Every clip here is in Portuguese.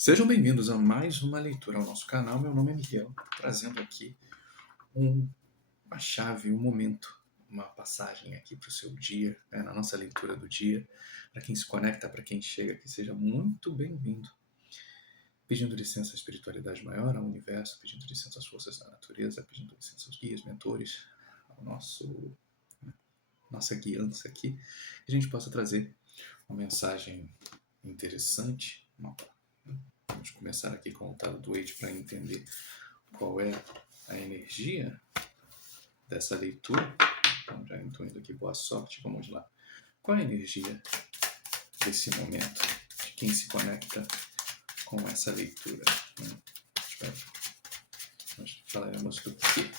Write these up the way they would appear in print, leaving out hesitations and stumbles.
Sejam bem-vindos a mais uma leitura ao nosso canal. Meu nome é Miguel, trazendo aqui uma chave, um momento, uma passagem aqui para o seu dia, né, na nossa leitura do dia. Para quem se conecta, para quem chega aqui, seja muito bem-vindo. Pedindo licença à espiritualidade maior, ao universo, pedindo licença às forças da natureza, pedindo licença aos guias, mentores, ao nossa guiança aqui, que a gente possa trazer uma mensagem interessante. Vamos começar aqui com o tarot do Waite para entender qual é a energia dessa leitura. Então, já estou indo aqui, boa sorte, vamos lá. Qual é a energia desse momento, de quem se conecta com essa leitura? Nós falaremos do que?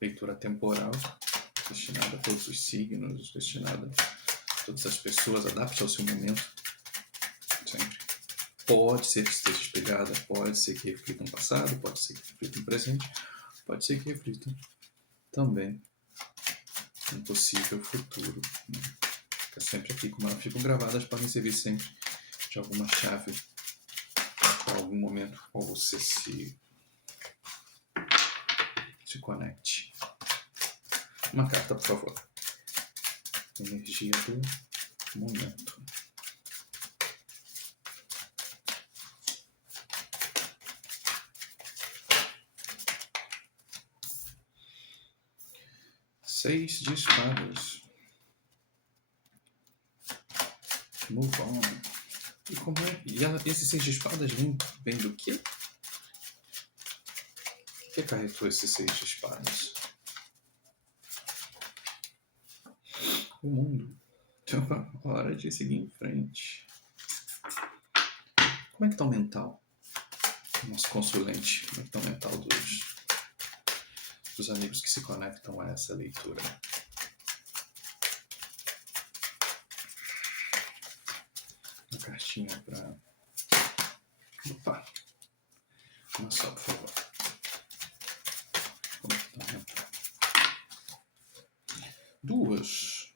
Leitura temporal, destinada a todos os signos, destinada a todas as pessoas, adapte ao seu momento, sempre. Pode ser que esteja espelhada, pode ser que reflita no passado, pode ser que reflita no presente, pode ser que reflita também no possível futuro. Fica sempre aqui, como elas ficam gravadas, podem servir sempre de alguma chave para algum momento qual você se conecte. Uma carta, por favor. Energia do momento. Seis de espadas. Move on. E como é? E esses seis de espadas vem do quê? O que acarretou esses seis de espadas? O mundo. Então, hora de seguir em frente. Como é que tá o mental? Nosso consulente. Como é que tá o mental dos amigos que se conectam a essa leitura? Uma cartinha para... Opa! Uma só, por favor. Como é que tá o mental? Duas.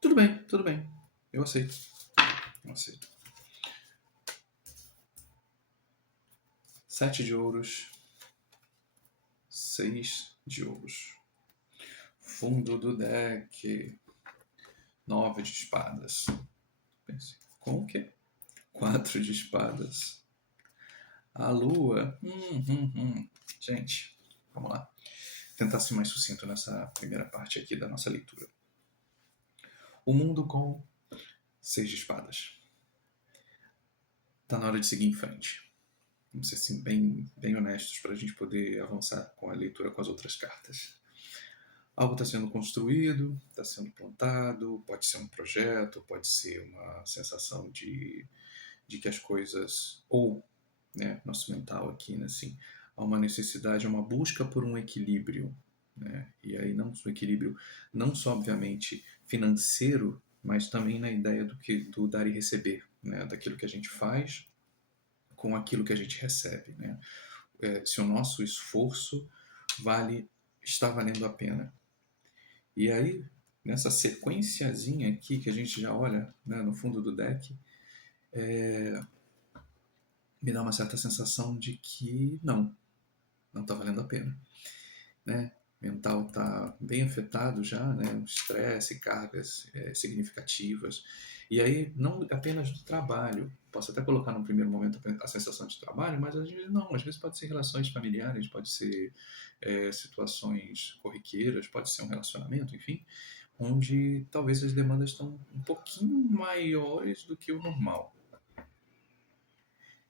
Tudo bem. Eu aceito. Sete de ouros. Seis de ouros. Fundo do deck. 9 de espadas. Pense, com o quê? 4 de espadas. A lua. Gente, vamos lá. Tentar ser mais sucinto nessa primeira parte aqui da nossa leitura. O mundo com 6 de espadas. Tá na hora de seguir em frente. Vamos ser assim, bem honestos para a gente poder avançar com a leitura com as outras cartas. Algo está sendo construído, está sendo plantado, pode ser um projeto, pode ser uma sensação de que as coisas, ou né, nosso mental aqui, né, assim, há uma necessidade, há uma busca por um equilíbrio, né, e aí não um equilíbrio não só obviamente financeiro, mas também na ideia do dar e receber, né, daquilo que a gente faz com aquilo que a gente recebe, né, se o nosso esforço está valendo a pena. E aí, nessa sequenciazinha aqui que a gente já olha, né, no fundo do deck, me dá uma certa sensação de que não está valendo a pena, né? Mental está bem afetado já, né? Estresse, cargas significativas, e aí não apenas do trabalho, posso até colocar no primeiro momento a sensação de trabalho, mas às vezes não, às vezes pode ser relações familiares, pode ser situações corriqueiras, pode ser um relacionamento, enfim, onde talvez as demandas estão um pouquinho maiores do que o normal.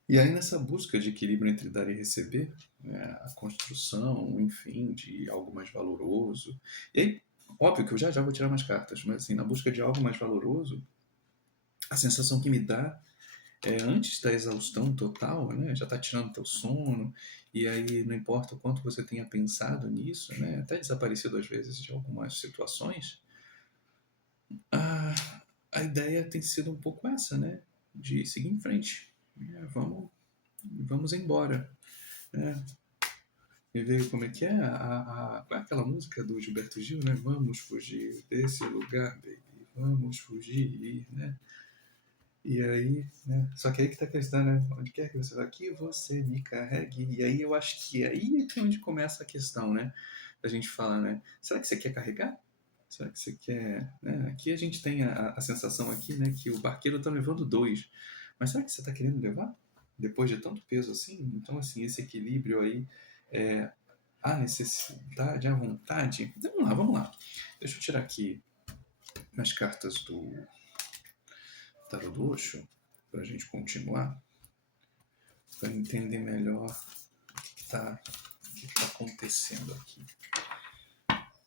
E aí nessa busca de equilíbrio entre dar e receber, né, a construção, enfim, de algo mais valoroso. E aí, óbvio que eu já vou tirar umas cartas, mas assim, na busca de algo mais valoroso, a sensação que me dá é antes da exaustão total, né, já está tirando teu sono, e aí não importa o quanto você tenha pensado nisso, né, até desaparecido às vezes de algumas situações, a ideia tem sido um pouco essa, né, de seguir em frente. Vamos embora. Me veio como é que é? Qual é aquela música do Gilberto Gil, né? Vamos fugir desse lugar, baby. Vamos fugir, né? E aí, né? Só que aí que tá a questão, né? Onde quer que você vá, que você me carregue. E aí eu acho que aí é onde começa a questão, né? Da gente falar, né? Será que você quer carregar? Será que você quer, né? Aqui a gente tem a sensação aqui, né? Que o barqueiro tá levando dois. Mas será que você tá querendo levar? Depois de tanto peso assim? Então, assim, esse equilíbrio aí, é, a necessidade, a vontade. Então, vamos lá, vamos lá. Deixa eu tirar aqui as cartas do Tarot do Osho para a gente continuar, para entender melhor o que está acontecendo aqui.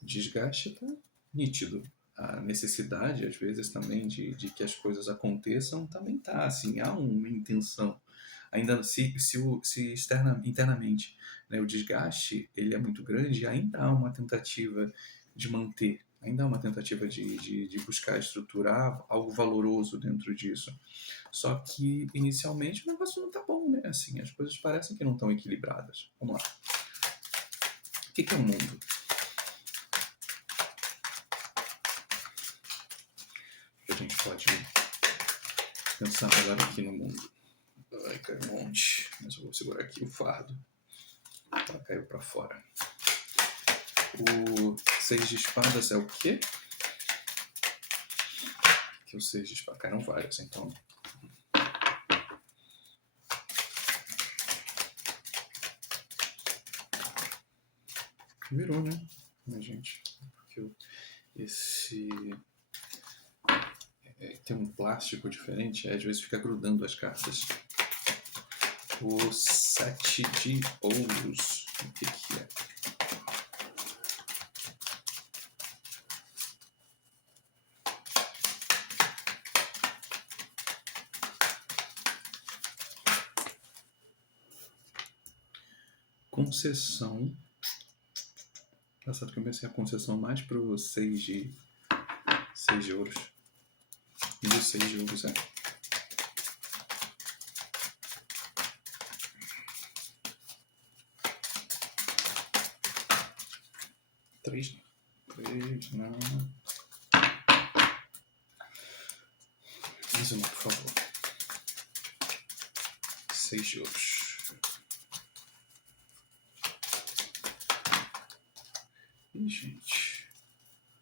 O desgaste está nítido. A necessidade, às vezes, também de que as coisas aconteçam também está. Assim, há uma intenção. Ainda se internamente, né, o desgaste ele é muito grande, ainda há uma tentativa de manter, ainda há uma tentativa de buscar estruturar algo valoroso dentro disso. Só que, inicialmente, o negócio não tá bom, né? Assim, as coisas parecem que não estão equilibradas. Vamos lá. O que é o mundo? A gente pode pensar melhor aqui no mundo. Vai cair um monte, mas eu vou segurar aqui o fardo. Ela caiu para fora. O 6 de espadas é o quê? Que o 6 de espadas caíram vários, então. Virou, né? Minha gente. Porque esse. Tem um plástico diferente, às vezes fica grudando as cartas. O 7 de ouros. O que é? Concessão. Engraçado que eu pensei a concessão mais pro 6 de ouros. E o 6 de ouros é. Três não. Mais uma, por favor. 6 de ouros. E, gente,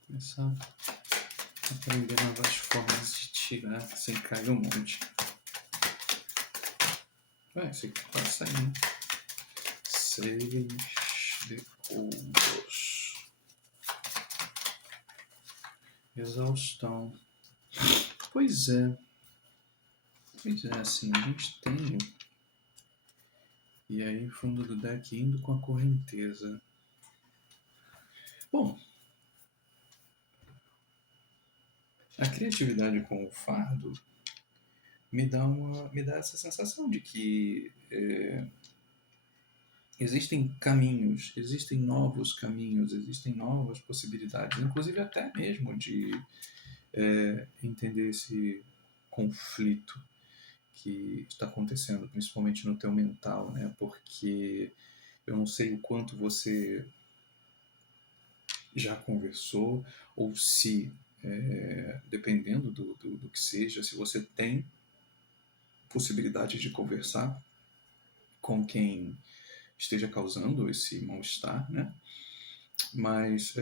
começar a aprender novas formas de tirar sem cair um monte. Esse aqui tá saindo. 6 de ouros. Exaustão. Pois é. Assim, a gente tem. E aí, fundo do deck indo com a correnteza. Bom, a criatividade com o fardo me dá essa sensação de que existem caminhos, existem novos caminhos, existem novas possibilidades, inclusive até mesmo de entender esse conflito que está acontecendo, principalmente no teu mental, né? Porque eu não sei o quanto você já conversou ou se, dependendo do que seja, se você tem possibilidade de conversar com quem esteja causando esse mal-estar, né? Mas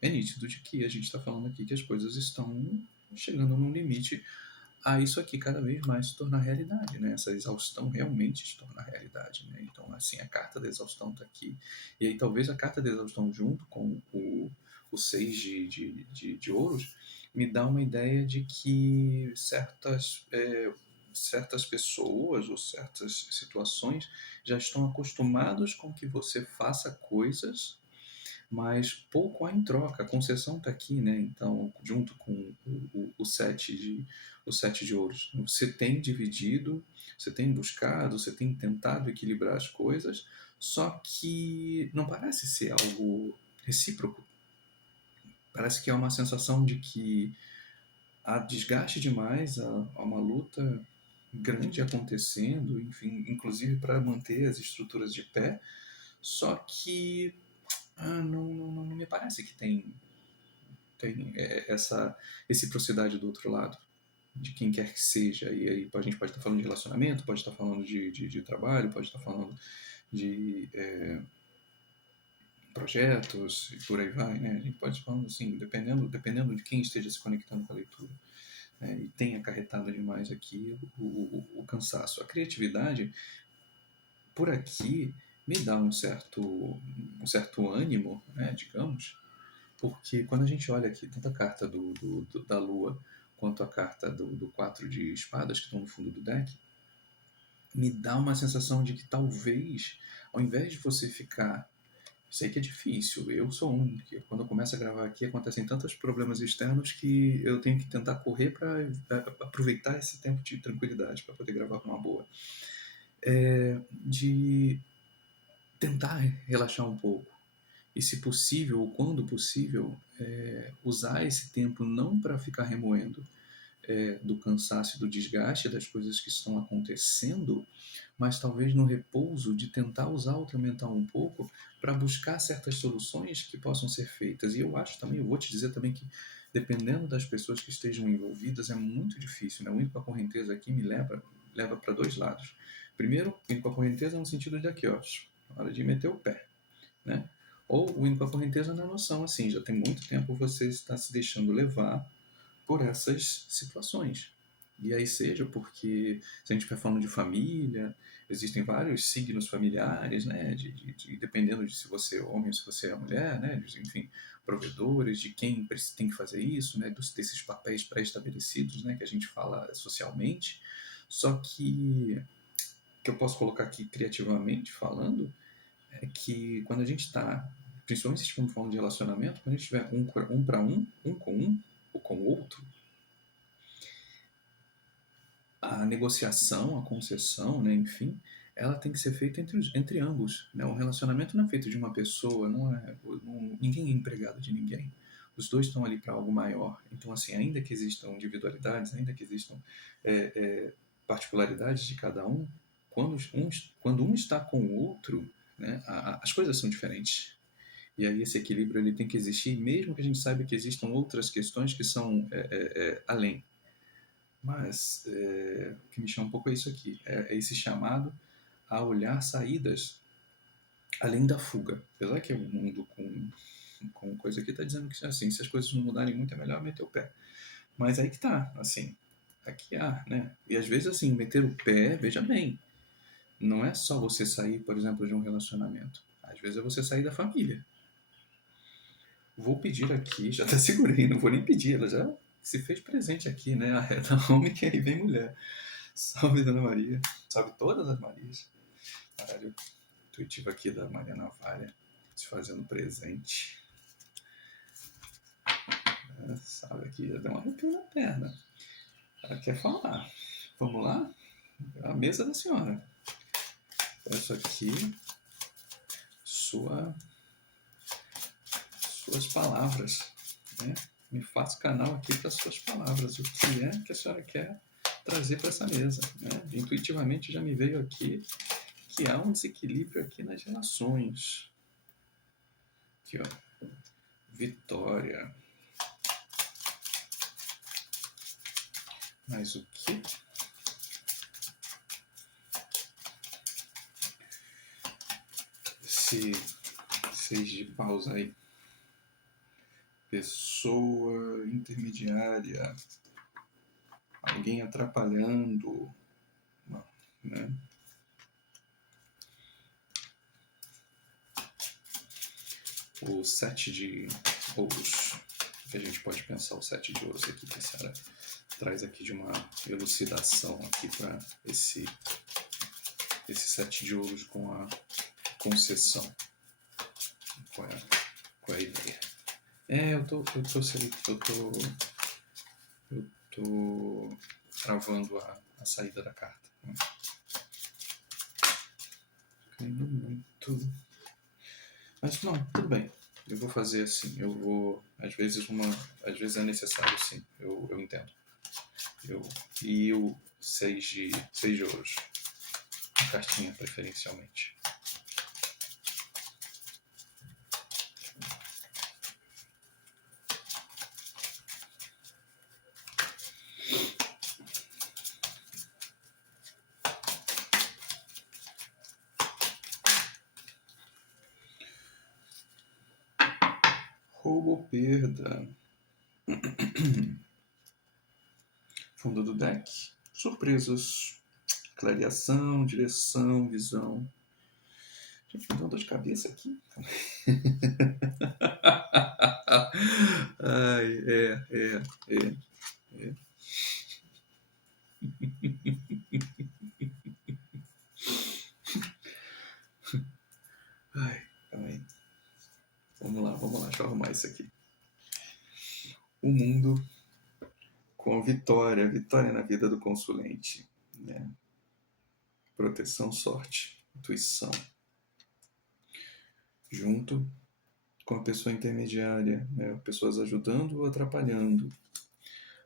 é nítido de que a gente está falando aqui que as coisas estão chegando num limite a isso aqui cada vez mais se tornar realidade, né? Essa exaustão realmente se torna realidade, né? Então, assim, a carta da exaustão está aqui. E aí talvez a carta da exaustão junto com o 6 de ouros me dá uma ideia de que certas pessoas ou certas situações já estão acostumados com que você faça coisas, mas pouco há em troca. A concessão está aqui, né? Então, junto com o 7 de ouros. Você tem dividido, você tem buscado, você tem tentado equilibrar as coisas, só que não parece ser algo recíproco. Parece que há uma sensação de que há desgaste demais, há uma luta grande acontecendo, enfim, inclusive para manter as estruturas de pé, só que não me parece que tem essa reciprocidade do outro lado. de quem quer que seja. E aí a gente pode estar falando de relacionamento, pode estar falando de trabalho, pode estar falando de projetos e por aí vai, né? A gente pode estar falando assim, dependendo de quem esteja se conectando com a leitura. Né? E tem acarretado demais aqui o cansaço. A criatividade, por aqui, me dá um certo ânimo, né, digamos, porque quando a gente olha aqui tanto a carta da Lua quanto a carta do 4 de espadas que estão no fundo do deck, me dá uma sensação de que talvez, ao invés de você ficar... Sei que é difícil, eu sou um, que quando eu começo a gravar aqui acontecem tantos problemas externos que eu tenho que tentar correr para aproveitar esse tempo de tranquilidade para poder gravar com uma boa. De tentar relaxar um pouco. E se possível, ou quando possível, usar esse tempo não para ficar remoendo do cansaço e do desgaste das coisas que estão acontecendo, mas talvez no repouso de tentar usar o teu mental um pouco para buscar certas soluções que possam ser feitas. E eu acho também, eu vou te dizer também que dependendo das pessoas que estejam envolvidas é muito difícil, né? O indo com a correnteza aqui me leva para dois lados. Primeiro, o indo com a correnteza no sentido de aqui, ó, hora de meter o pé, né? Ou o indo com a correnteza na noção, assim, já tem muito tempo você está se deixando levar por essas situações. E aí seja porque, se a gente estiver falando de família, existem vários signos familiares, né? Dependendo de se você é homem ou se você é mulher, né? Enfim, provedores, de quem tem que fazer isso, né? Desses papéis pré-estabelecidos, né? Que a gente fala socialmente. Só que eu posso colocar aqui criativamente falando, é que quando a gente está, principalmente se estivermos falando de relacionamento, quando a gente estiver um para um com um, ou com o outro, a negociação, a concessão, né, enfim, ela tem que ser feita entre ambos. Né? O relacionamento não é feito de uma pessoa, ninguém é empregado de ninguém. Os dois estão ali para algo maior. Então, assim, ainda que existam individualidades, ainda que existam particularidades de cada um, quando um está com o outro, né, as coisas são diferentes. E aí esse equilíbrio ele tem que existir, mesmo que a gente saiba que existam outras questões que são além. Mas o que me chama um pouco é isso aqui, é esse chamado a olhar saídas além da fuga. Apesar que o mundo com coisa aqui está dizendo que assim, se as coisas não mudarem muito é melhor meter o pé. Mas aí que tá, assim, aqui há, né? E às vezes assim, meter o pé, veja bem, não é só você sair, por exemplo, de um relacionamento. Às vezes é você sair da família. Vou pedir aqui, já até segurei, não vou nem pedir, ela já se fez presente aqui, né? A reta homem que aí vem mulher. Salve, Dona Maria. Salve todas as Marias. Caralho intuitivo aqui da Maria Navalha se fazendo presente. Sabe aqui, já deu um arrepio na perna. Ela quer falar. Vamos lá? A mesa da senhora. Peço aqui suas palavras. Né? Me faça canal aqui para suas palavras. O que é que a senhora quer trazer para essa mesa? Né? Intuitivamente já me veio aqui que há um desequilíbrio aqui nas relações. Aqui, ó. Vitória. Mas o que? Esse 6 de paus aí. Pessoa intermediária. Alguém atrapalhando. Né? O 7 de ouros. Que a gente pode pensar o 7 de ouros aqui, que a senhora traz aqui de uma elucidação aqui para esse 7 de ouros com a concessão. Qual é a ideia? Eu tô travando a saída da carta. Caindo muito. Mas não, tudo bem. Eu vou fazer assim. Às vezes é necessário, sim. Eu entendo. E o 6 de ouros. A cartinha, preferencialmente. Roubo ou perda. Fundo do deck. Surpresas. Clareação, direção, visão. Gente, me deu uma dor de cabeça aqui. Ai, é. Ai, calma aí. Vamos lá, deixa eu arrumar isso aqui. O mundo com vitória na vida do consulente, né? Proteção, sorte, intuição. Junto com a pessoa intermediária, né? Pessoas ajudando ou atrapalhando.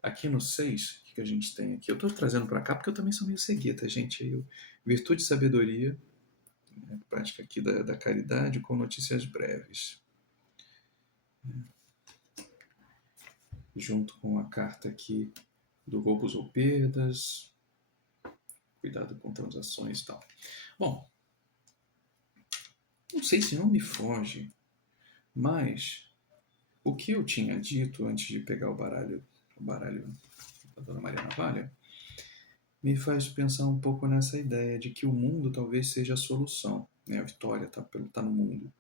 Aqui no 6, o que a gente tem aqui? Eu estou trazendo para cá porque eu também sou meio cegueta, gente. Virtude e sabedoria, né? Prática aqui da caridade com notícias breves. Junto com a carta aqui do roubos ou perdas, cuidado com transações e tal. Bom, não sei se não me foge, mas o que eu tinha dito antes de pegar o baralho da Dona Maria Navalha, me faz pensar um pouco nessa ideia de que o mundo talvez seja a solução, né? A vitória tá no mundo.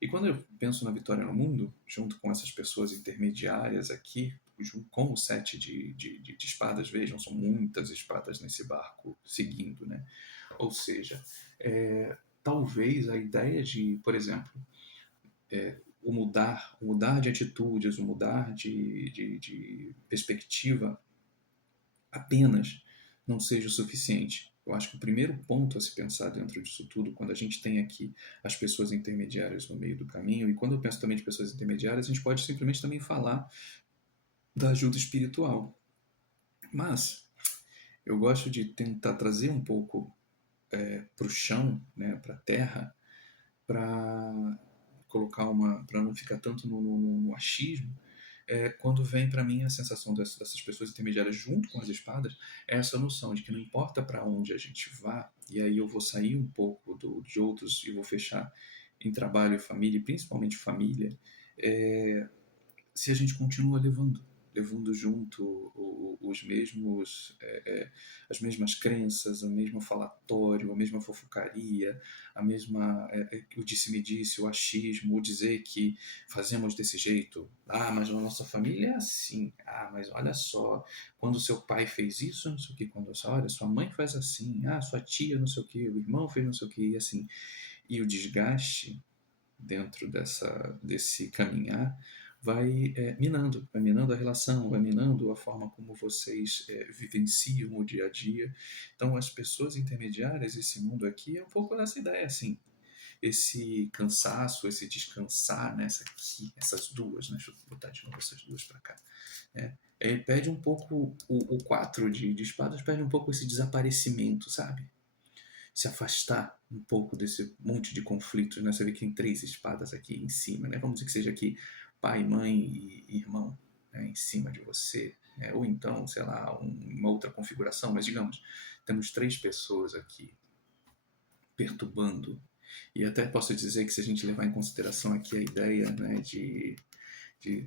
E quando eu penso na vitória no mundo, junto com essas pessoas intermediárias aqui, junto com o 7 de espadas, vejam, são muitas espadas nesse barco seguindo, né? Ou seja, talvez a ideia de, por exemplo, o mudar de atitudes, o mudar de perspectiva apenas não seja o suficiente. Eu acho que o primeiro ponto a se pensar dentro disso tudo, quando a gente tem aqui as pessoas intermediárias no meio do caminho, e quando eu penso também de pessoas intermediárias, a gente pode simplesmente também falar da ajuda espiritual. Mas eu gosto de tentar trazer um pouco para o chão, né, para a terra, para colocar para não ficar tanto no achismo, quando vem para mim a sensação dessas pessoas intermediárias junto com as espadas, é essa noção de que não importa para onde a gente vá, e aí eu vou sair um pouco de outros e vou fechar em trabalho e família, e principalmente família, se a gente continua levando junto os mesmos, as mesmas crenças, o mesmo falatório, a mesma fofocaria, a mesma, o disse-me-disse, o achismo, o dizer que fazemos desse jeito. Ah, mas a nossa família é assim. Ah, mas olha só, quando seu pai fez isso, não sei o que, quando olha, sua mãe faz assim, ah, sua tia não sei o que, o irmão fez não sei o que, e assim. E o desgaste dentro desse caminhar vai minando a relação, vai minando a forma como vocês vivenciam o dia a dia. Então, as pessoas intermediárias, esse mundo aqui é um pouco dessa ideia, assim, esse cansaço, esse descansar nessa aqui, essas duas, né? Deixa eu botar de novo essas duas para cá. Pede um pouco, o 4 de espadas pede um pouco esse desaparecimento, sabe? Se afastar um pouco desse monte de conflitos, né? Você vê que tem 3 espadas aqui em cima, né? Vamos dizer que seja aqui pai, mãe e irmão, né? Em cima de você, né? Ou então, sei lá, uma outra configuração, mas digamos, temos 3 pessoas aqui perturbando. E até posso dizer que se a gente levar em consideração aqui a ideia, né,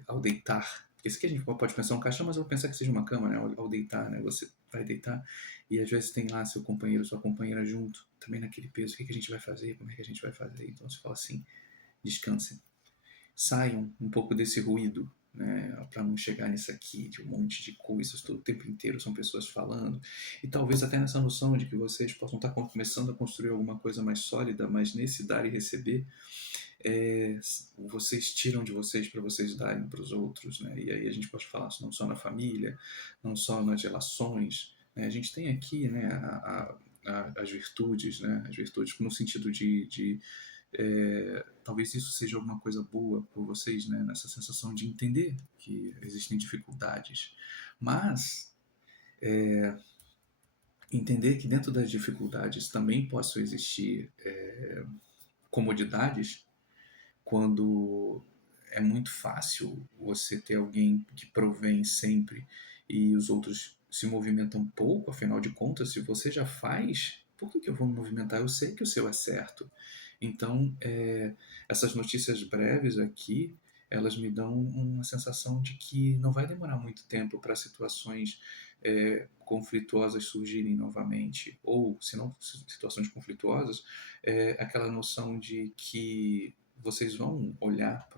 ao deitar, porque isso aqui a gente pode pensar um caixão, mas eu vou pensar que seja uma cama, né, ao deitar, né, você vai deitar e às vezes tem lá seu companheiro, sua companheira junto, também naquele peso, o que a gente vai fazer, como é que a gente vai fazer, então você fala assim, descansem, saiam um pouco desse ruído, né, para não chegar nisso aqui de um monte de coisas todo o tempo inteiro, são pessoas falando, e talvez até nessa noção de que vocês possam estar começando a construir alguma coisa mais sólida, mas nesse dar e receber, vocês tiram de vocês para vocês darem para os outros, né? E aí a gente pode falar não só na família, não só nas relações, né? A gente tem aqui, né, as virtudes, né? As virtudes no sentido de talvez isso seja alguma coisa boa por vocês, né? Nessa sensação de entender que existem dificuldades, mas entender que dentro das dificuldades também possam existir comodidades, quando é muito fácil você ter alguém que provém sempre e os outros se movimentam pouco, afinal de contas, se você já faz, por que eu vou me movimentar? Eu sei que o seu é certo. Então, essas notícias breves aqui, elas me dão uma sensação de que não vai demorar muito tempo para situações conflituosas surgirem novamente, ou, se não situações conflituosas, aquela noção de que vocês vão olhar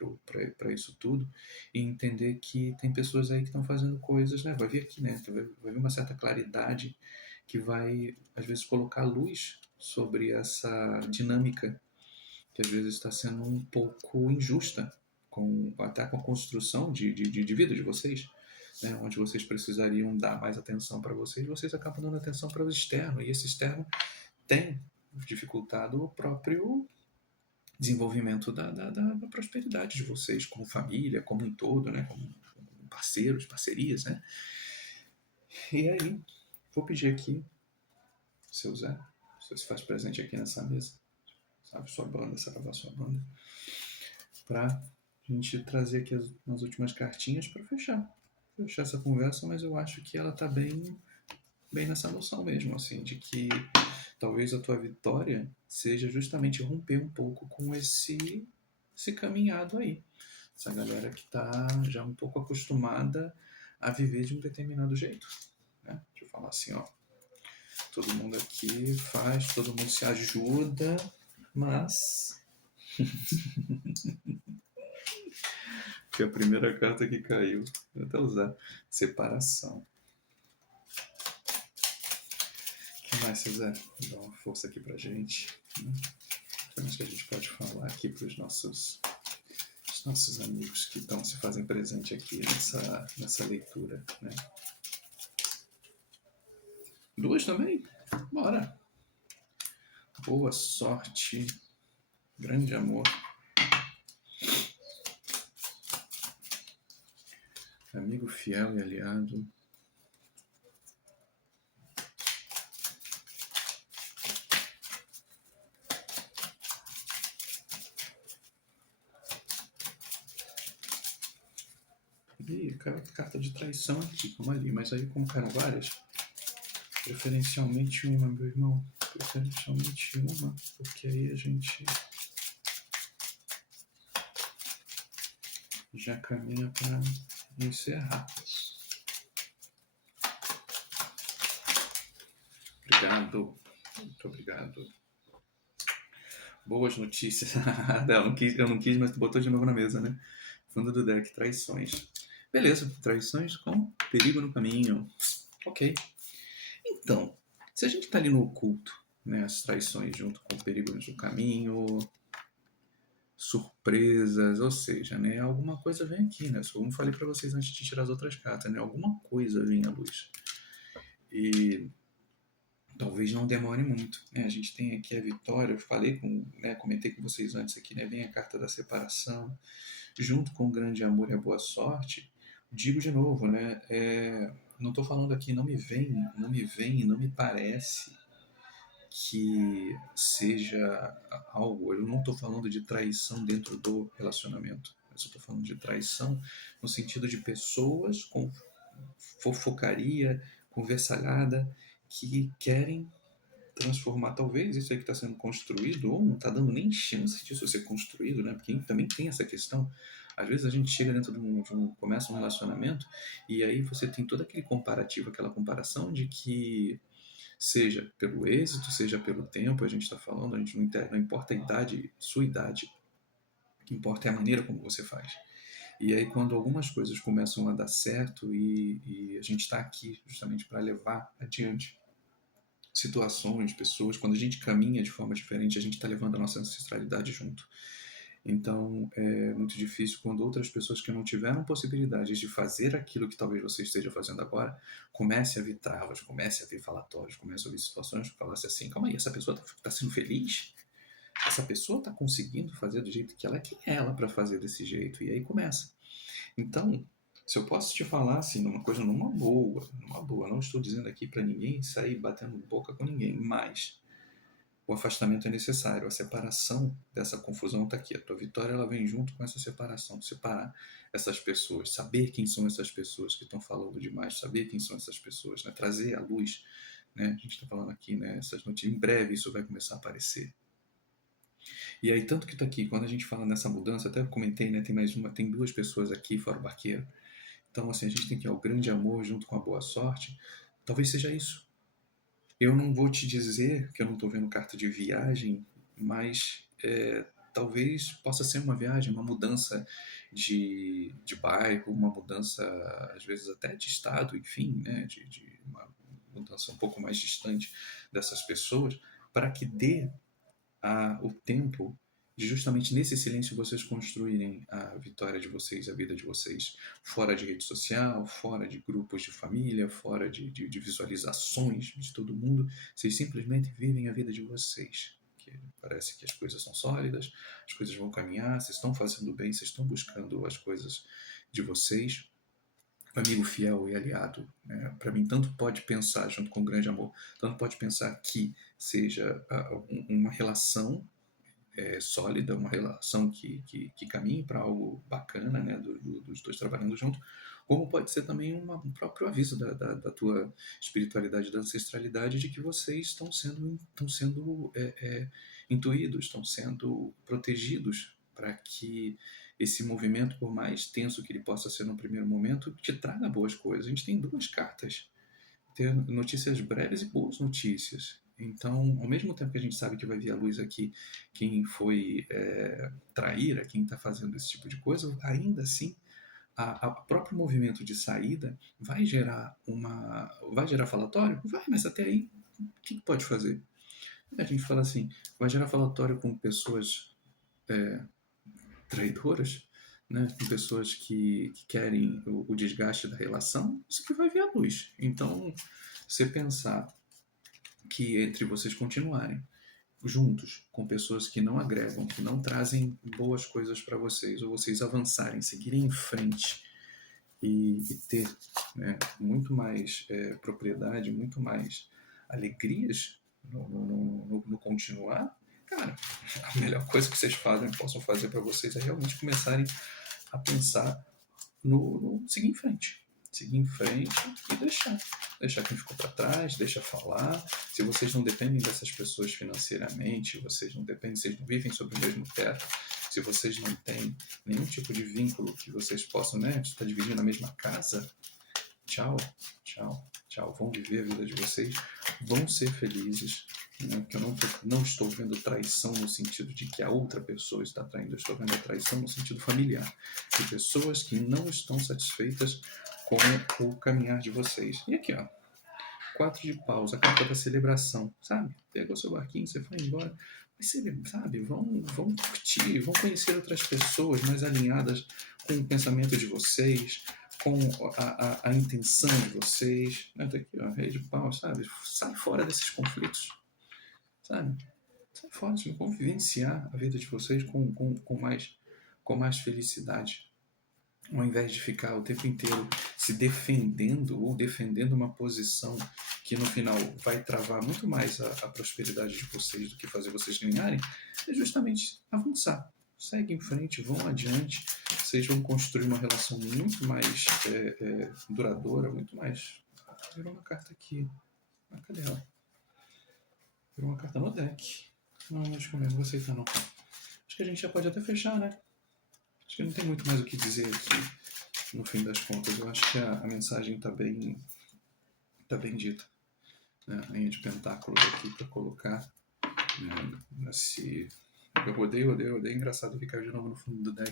para isso tudo e entender que tem pessoas aí que estão fazendo coisas, né? Vai vir aqui, né? Vai vir uma certa claridade que vai, às vezes, colocar luz sobre essa dinâmica que às vezes está sendo um pouco injusta, até com a construção de vida de vocês, né? Onde vocês precisariam dar mais atenção para vocês acabam dando atenção para o externo, e esse externo tem dificultado o próprio desenvolvimento da prosperidade de vocês, como família, como um todo, né? Como parceiros, parcerias, né? E aí, vou pedir aqui, seu Zé, você se faz presente aqui nessa mesa, sabe sua banda, sabe a sua banda, para a gente trazer aqui as últimas cartinhas para fechar essa conversa, mas eu acho que ela está bem nessa noção mesmo, assim, de que talvez a tua vitória seja justamente romper um pouco com esse caminhado aí. Essa galera que está já um pouco acostumada a viver de um determinado jeito, né? Deixa eu falar assim, ó, todo mundo aqui faz, todo mundo se ajuda, mas foi a primeira carta que caiu. Vou até usar. Separação. O que mais, César? Dá uma força aqui pra gente. Né? O que mais que a gente pode falar aqui para os nossos amigos que se fazem presente aqui nessa leitura, né? 2 também? Bora! Boa sorte. Grande amor. Amigo fiel e aliado. Ih, caiu carta de traição aqui, como ali. Mas aí, como caíram várias, preferencialmente uma, meu irmão. Preferencialmente uma, porque aí a gente já caminha para encerrar. Obrigado. Muito obrigado. Boas notícias. Eu não quis, mas tu botou de novo na mesa, né? Fundo do deck, traições. Beleza, traições com perigo no caminho. Ok. Então, se a gente tá ali no oculto, né? As traições junto com perigos no caminho, surpresas, ou seja, né? Alguma coisa vem aqui, né? Como falei para vocês antes de tirar as outras cartas, né? Alguma coisa vem à luz. E talvez não demore muito, né? A gente tem aqui a vitória, eu falei comentei com vocês antes aqui, né? Vem a carta da separação, junto com o grande amor e a boa sorte. Digo de novo, né? Não estou falando aqui, não me parece que seja algo. Eu não estou falando de traição dentro do relacionamento, mas eu estou falando de traição no sentido de pessoas com fofocaria, conversalhada, que querem transformar, talvez isso aí que está sendo construído, ou não está dando nem chance disso ser construído, né? Porque também tem essa questão. Às vezes a gente chega dentro começa um relacionamento e aí você tem todo aquele comparativo, aquela comparação de que seja pelo êxito, seja pelo tempo, a gente está falando, a gente não importa a idade, sua idade, o que importa é a maneira como você faz. E aí quando algumas coisas começam a dar certo e a gente está aqui justamente para levar adiante situações, pessoas, quando a gente caminha de forma diferente, a gente está levando a nossa ancestralidade junto. Então, é muito difícil quando outras pessoas que não tiveram possibilidades de fazer aquilo que talvez você esteja fazendo agora, comece a vir travas, comece a vir falatórios, comece a vir situações que falasse assim, calma aí, essa pessoa está sendo feliz? Essa pessoa está conseguindo fazer do jeito que ela é? Quem é ela para fazer desse jeito? E aí começa. Então, se eu posso te falar assim, numa coisa numa boa, não estou dizendo aqui para ninguém sair batendo boca com ninguém, mas o afastamento é necessário, a separação dessa confusão está aqui. A tua vitória ela vem junto com essa separação, separar essas pessoas, saber quem são essas pessoas que estão falando demais, saber quem são essas pessoas, né? Trazer à luz, né? A gente está falando aqui, né? Essas notícias, em breve isso vai começar a aparecer. E aí, tanto que tá aqui, quando a gente fala nessa mudança, até comentei, né? Tem duas pessoas aqui, fora o barqueiro. Então, assim, a gente tem que o grande amor junto com a boa sorte. Talvez seja isso. Eu não vou te dizer que eu não estou vendo carta de viagem, mas talvez possa ser uma viagem, uma mudança de bairro, uma mudança, às vezes até de estado, enfim, né? De uma mudança um pouco mais distante dessas pessoas, para que dê o tempo de justamente nesse silêncio vocês construírem a vitória de vocês, a vida de vocês, fora de rede social, fora de grupos de família, fora de visualizações de todo mundo. Vocês simplesmente vivem a vida de vocês. Que parece que as coisas são sólidas, as coisas vão caminhar, vocês estão fazendo bem, vocês estão buscando as coisas de vocês. O amigo fiel e aliado, né? Para mim, tanto pode pensar, junto com o grande amor, tanto pode pensar que seja uma relação sólida, uma relação que caminhe para algo bacana, né, dos dois trabalhando junto, como pode ser também um próprio aviso da tua espiritualidade, da ancestralidade, de que vocês estão sendo intuídos, estão sendo protegidos para que esse movimento, por mais tenso que ele possa ser no primeiro momento, te traga boas coisas. A gente tem duas cartas, ter notícias breves e boas notícias. Então, ao mesmo tempo que a gente sabe que vai vir à luz aqui quem foi traíra, quem está fazendo esse tipo de coisa, ainda assim, a próprio movimento de saída vai gerar falatório? Vai, mas até aí, o que pode fazer? A gente fala assim, vai gerar falatório com pessoas traidoras, né, com pessoas que querem o desgaste da relação, isso que vai vir à luz. Então, você pensar que entre vocês continuarem juntos com pessoas que não agregam, que não trazem boas coisas para vocês, ou vocês avançarem, seguirem em frente e ter, né, muito mais propriedade, muito mais alegrias no continuar, cara, a melhor coisa que vocês possam fazer para vocês é realmente começarem a pensar no seguir em frente. Seguir em frente e deixar quem ficou para trás, deixa falar. Se vocês não dependem dessas pessoas financeiramente, vocês não vivem sob o mesmo teto, se vocês não têm nenhum tipo de vínculo que vocês possam, né, estar dividindo a mesma casa, tchau, tchau, tchau. Vão viver a vida de vocês, vão ser felizes. Né? Que eu não estou vendo traição no sentido de que a outra pessoa está traindo, eu estou vendo a traição no sentido familiar, de pessoas que não estão satisfeitas com o caminhar de vocês. E aqui, ó, 4 de paus, a carta da celebração, sabe? Pegou seu barquinho, você foi embora, mas sabe, vão curtir, vão conhecer outras pessoas mais alinhadas com o pensamento de vocês, com a intenção de vocês. Né? Tá aqui, ó, rei de paus, sabe? Sai fora desses conflitos, sabe? Sai fora, assim, vão vivenciar a vida de vocês com mais felicidade, ao invés de ficar o tempo inteiro se defendendo ou defendendo uma posição que no final vai travar muito mais a prosperidade de vocês do que fazer vocês ganharem, é justamente avançar. Segue em frente, vão adiante, vocês vão construir uma relação muito mais duradoura, muito mais... Virou uma carta aqui. Ah, cadê ela? Virou uma carta no deck. Não, acho que eu não vou aceitar não. Acho que a gente já pode até fechar, né? Acho que não tem muito mais o que dizer aqui, no fim das contas. Eu acho que a mensagem está bem dita. Né? A linha de pentáculos aqui para colocar. Né? Eu rodei. Engraçado que caiu de novo no fundo do deck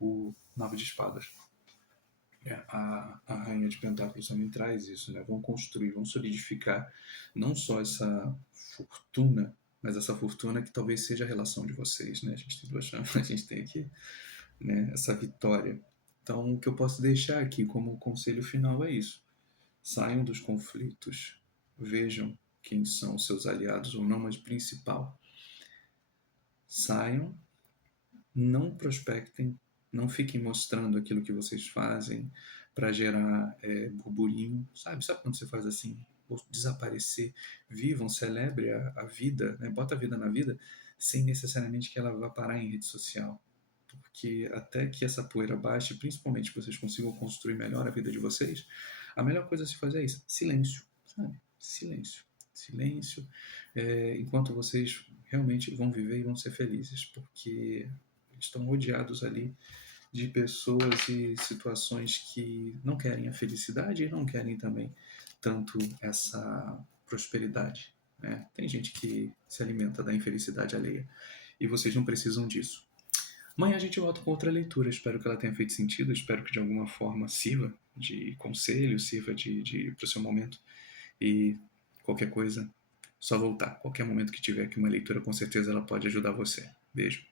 o 9 de espadas. A rainha de pentáculos também traz isso, né? Vão construir, vão solidificar não só essa fortuna, mas essa fortuna que talvez seja a relação de vocês, né? A gente tem duas chances, a gente tem aqui, né, essa vitória. Então, o que eu posso deixar aqui como conselho final é isso. Saiam dos conflitos, vejam quem são seus aliados ou não, mas principal, saiam, não prospectem, não fiquem mostrando aquilo que vocês fazem para gerar burburinho, sabe quando você faz assim, ou desaparecer, vivam, celebre a vida, né? Bota a vida na vida, sem necessariamente que ela vá parar em rede social, porque até que essa poeira baixe, principalmente que vocês consigam construir melhor a vida de vocês, a melhor coisa a se fazer é isso, silêncio, sabe? Silêncio. silêncio, enquanto vocês realmente vão viver e vão ser felizes, porque estão rodeados ali de pessoas e situações que não querem a felicidade e não querem também tanto essa prosperidade, né? Tem gente que se alimenta da infelicidade alheia e vocês não precisam disso. Amanhã a gente volta com outra leitura. Espero que ela tenha feito sentido. Espero que de alguma forma sirva de conselho, sirva para o seu momento. E qualquer coisa, só voltar. Qualquer momento que tiver aqui uma leitura, com certeza ela pode ajudar você. Beijo.